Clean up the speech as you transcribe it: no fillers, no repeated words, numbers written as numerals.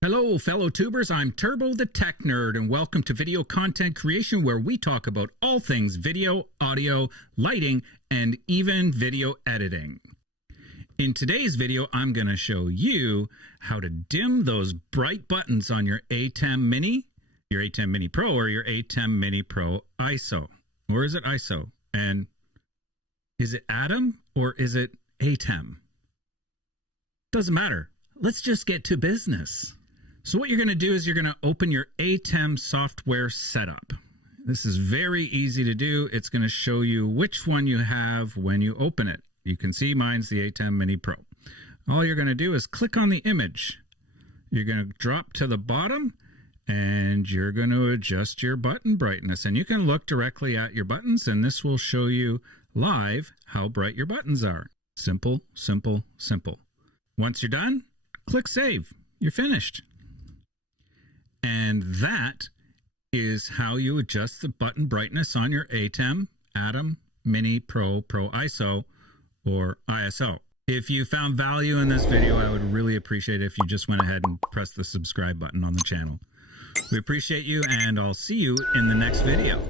Hello, fellow tubers. I'm Turbo the Tech Nerd, and welcome to Video Content Creation, where we talk about all things video, audio, lighting, and even video editing. In today's video, I'm going to show you how to dim those bright buttons on your ATEM Mini, your ATEM Mini Pro, or your ATEM Mini Pro ISO. Or is it ISO? And is it ATEM or is it ATEM? Doesn't matter. Let's just get to business. So what you're going to do is you're going to open your ATEM software setup. This is very easy to do. It's going to show you which one you have when you open it. You can see mine's the ATEM Mini Pro. All you're going to do is click on the image. You're going to drop to the bottom and you're going to adjust your button brightness. And you can look directly at your buttons and this will show you live how bright your buttons are. Simple, simple, simple. Once you're done, click Save. You're finished. And that is how you adjust the button brightness on your ATEM Mini Pro ISO or ISO. If you found value in this video, I would really appreciate it if you just went ahead and pressed the subscribe button on the channel. We appreciate you, and I'll see you in the next video.